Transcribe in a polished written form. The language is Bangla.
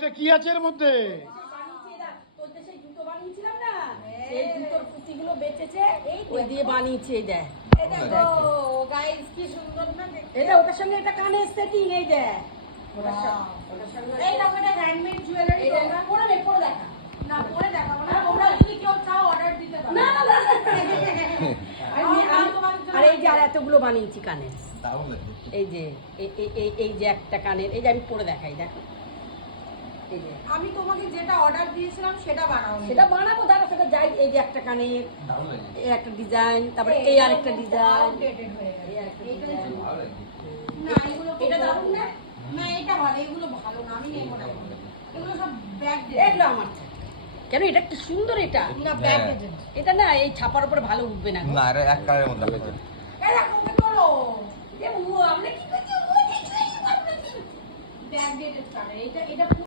এটা কি আছে এর মধ্যে? এটা ওটার সঙ্গে এটা কানের সেটিং এই যে ওটার সঙ্গে এই দেখো এটা হ্যান্ডমেড জুয়েলারি তোমরা পরে দেখা না পরে দেখাবো না তোমরা যদি কেউ চাও অর্ডার দিতে পারো না না আর এই যে আর এতগুলো বানিয়েছি কানের এই যে এই যে একটা কানের এই যে আমি পরে দেখাই দেখো এই যে আমি তোমাকে যেটা অর্ডার দিয়েছিলাম সেটা বানাবো দাদা সেটা যাই এই যে একটা কানের এই একটা ডিজাইন তারপরে এই আরেকটা ডিজাইন না এগুলো এটা দারুণ না না এটা ভালো এগুলো ভালো না আমি নেব না এগুলো সব ব্যাগ এগুলো আমার কেন এটা কি সুন্দর এটা না ব্যাগ এটা না এই ছাপার উপরে ভালো উঠবে না না এটা এক কালারের মধ্যে আছে এই দেখো কি করো এ ও আমরা কি করছি ও দেখছি ব্যাগ ডেটেড কালার এটা